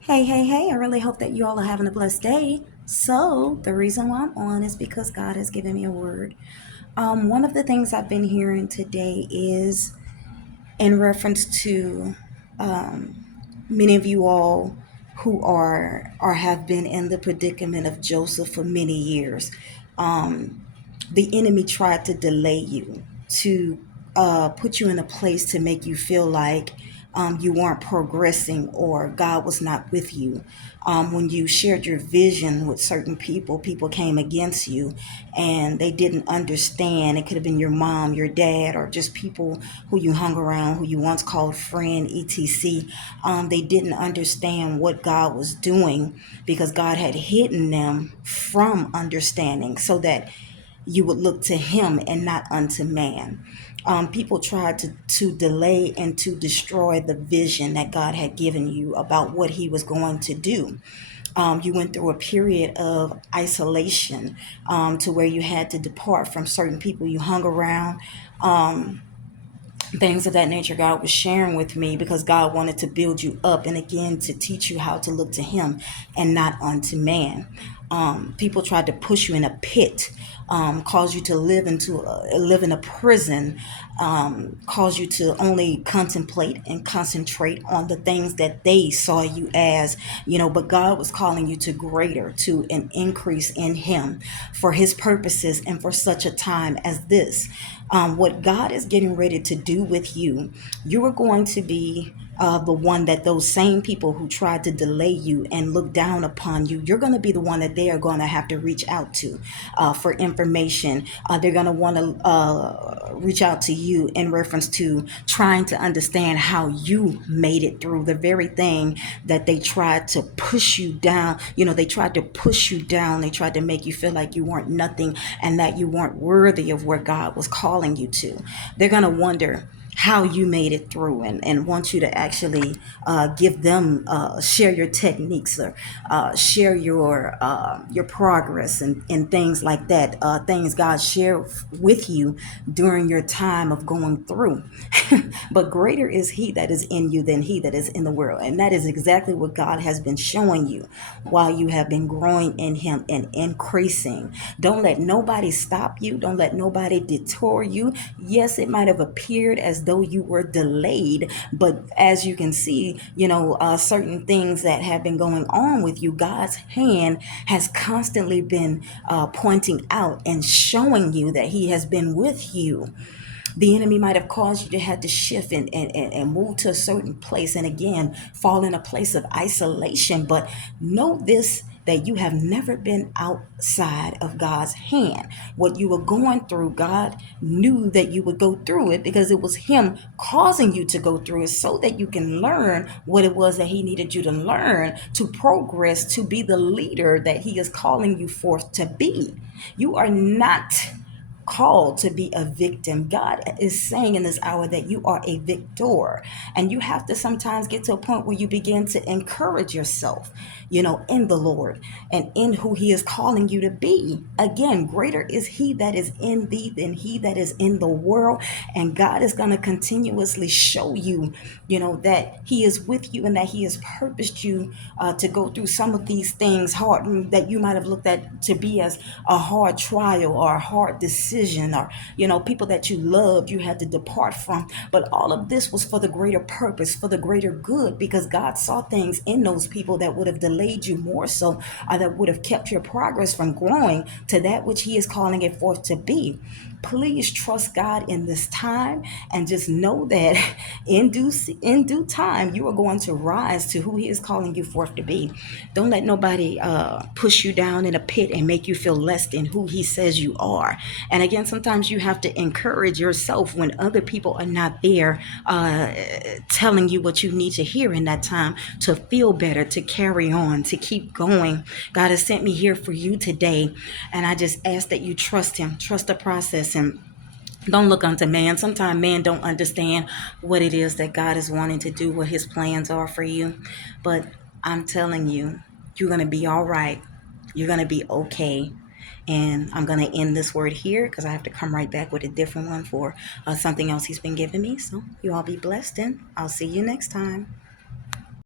Hey, I really hope that you all are having a blessed day. So, the reason why I'm on is because God has given me a word. One of the things I've been hearing today is in reference to many of you all who are or have been in the predicament of Joseph for many years. The enemy tried to delay you, to put you in a place to make you feel like you weren't progressing or God was not with you. When you shared your vision with certain people, people came against you and they didn't understand. It could have been your mom, your dad, or just people who you hung around, who you once called friend, etc. They didn't understand what God was doing because God had hidden them from understanding so that you would look to him and not unto man. People tried to delay and to destroy the vision that God had given you about what he was going to do. You went through a period of isolation to where you had to depart from certain people you hung around. Things of that nature God was sharing with me because God wanted to build you up and again to teach you how to look to him and not unto man. People tried to push you in a pit, cause you to live in a prison, cause you to only contemplate and concentrate on the things that they saw you as, but God was calling you to greater, to an increase in him for his purposes and for such a time as this. What God is getting ready to do with you, you are going to be the one that those same people who tried to delay you and look down upon you, you're going to be the one that they are going to have to reach out to for information. They're going to want to reach out to you in reference to trying to understand how you made it through the very thing that they tried to push you down. They tried to push you down. They tried to make you feel like you weren't nothing and that you weren't worthy of where God was calling you to. They're going to wonder how you made it through and want you to actually give them share your techniques or share your progress and things like that, things God shared with you during your time of going through. But greater is he that is in you than he that is in the world, and that is exactly what God has been showing you while you have been growing in him and increasing. Don't let nobody stop you. Don't let nobody detour you. Yes, it might have appeared as though you were delayed, but as you can see, certain things that have been going on with you, God's hand has constantly been pointing out and showing you that he has been with you. The enemy might have caused you to have to shift and move to a certain place and again fall in a place of isolation. But know this, that you have never been outside of God's hand. What you were going through, God knew that you would go through it because it was him causing you to go through it so that you can learn what it was that he needed you to learn to progress, to be the leader that he is calling you forth to be. You are not called to be a victim. God is saying in this hour that you are a victor. And you have to sometimes get to a point where you begin to encourage yourself, in the Lord and in who he is calling you to be. Again, greater is he that is in thee than he that is in the world. And God is going to continuously show you, that he is with you and that he has purposed you to go through some of these things hard that you might have looked at to be as a hard trial or a hard decision, or people that you loved you had to depart from. But all of this was for the greater purpose, for the greater good, because God saw things in those people that would have delayed you more so, or that would have kept your progress from growing to that which he is calling it forth to be. Please trust God in this time and just know that in due time you are going to rise to who he is calling you forth to be. Don't let nobody push you down in a pit and make you feel less than who he says you are. And again, sometimes you have to encourage yourself when other people are not there telling you what you need to hear in that time to feel better, to carry on, to keep going. God has sent me here for you today, and I just ask that you trust him, trust the process, and don't look unto man. Sometimes man don't understand what it is that God is wanting to do, what his plans are for you. But I'm telling you, you're going to be all right. You're going to be okay. And I'm going to end this word here because I have to come right back with a different one for something else he's been giving me. So you all be blessed, and I'll see you next time.